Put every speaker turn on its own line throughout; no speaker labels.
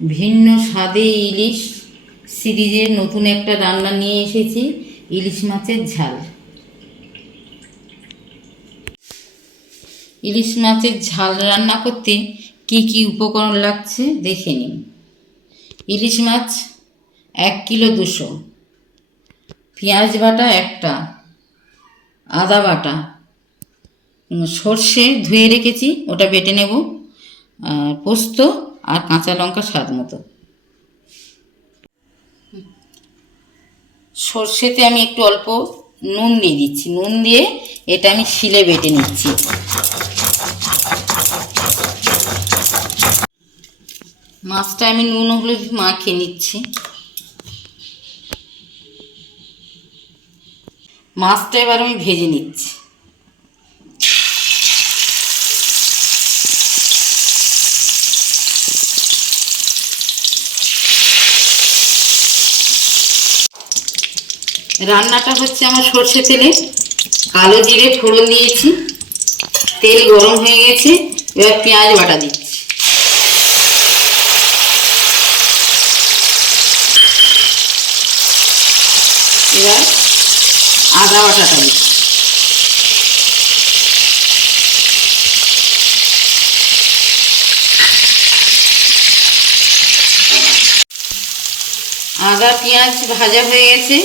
ভিন্ন স্বাদে ইলিশ সিরিজের নতুন একটা রান্না নিয়ে এসেছি, ইলিশ মাছের ঝাল। ইলিশ মাছের ঝাল রান্না করতে কি কি উপকরণ লাগছে দেখে নিন। ইলিশ মাছ এক কিলো দুশো, পেঁয়াজ বাটা একটা, আদা বাটা। সর্ষে ধুয়ে রেখেছি, ওটা বেটে নেব। আর পোস্ত আর কাঁচা লঙ্কা স্বাদ মতো। সর্ষেতে আমি একটু অল্প নুন দিয়ে দিচ্ছি। নুন দিয়ে এটা আমি শিলে বেটে নিচ্ছি। মাছটা আমি নুন হলুদ মাখিয়ে নিচ্ছি। মাছটা এবার আমি ভেজে নিচ্ছি। রান্নাটা হচ্ছে আমার সর্ষে তেলে। কালো জিরে ফোড়ন দিয়েছি। তেল গরম হয়ে গেছে। এবার পেঁয়াজ বাটা দিচ্ছি। এবার আদা বাটাটা দিচ্ছি। আদা, পেঁয়াজ ভাজা হয়ে গেছে।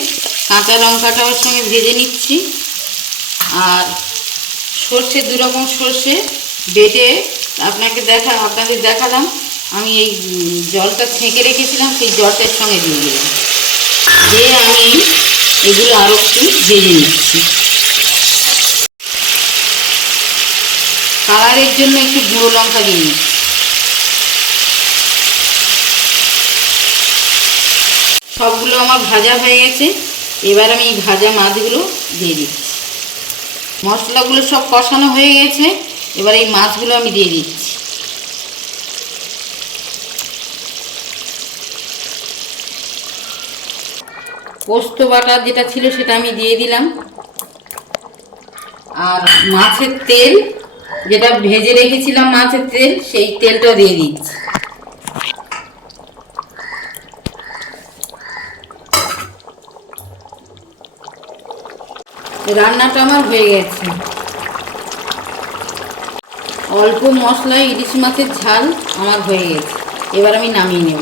কাঁচা লঙ্কাটা ওর সঙ্গে ভেজে নিচ্ছি। আর সর্ষে, দু রকম সর্ষে বেটে আপনাকে দেখা, আপনাদের দেখালাম। আমি এই জলটা ছেঁকে রেখেছিলাম, সেই জলটার সঙ্গে দিয়ে দিলাম। দিয়ে আমি এগুলো আরও একটু ভেজে নিচ্ছি। কালারের জন্য একটু গুঁড়ো লঙ্কা দিয়ে নিচ্ছি সবগুলো আমার ভাজা হয়ে গেছে। এবার আমি এই ভাজা মাছগুলো দিয়ে দিচ্ছি। মশলাগুলো সব কষানো হয়ে গেছে, এবার এই মাছগুলো আমি দিয়ে দিচ্ছি। পোস্ত বাটা যেটা ছিল সেটা আমি দিয়ে দিলাম। আর মাছের তেল, যেটা ভেজে রেখেছিলাম মাছের তেল, সেই তেলটা দিয়ে দিচ্ছি। রান্নাটা আমার হয়ে গেছে। অল্প মশলায় ইলিশ মাছের ঝাল আমার হয়ে গেছে। এবার আমি নামিয়ে নেব।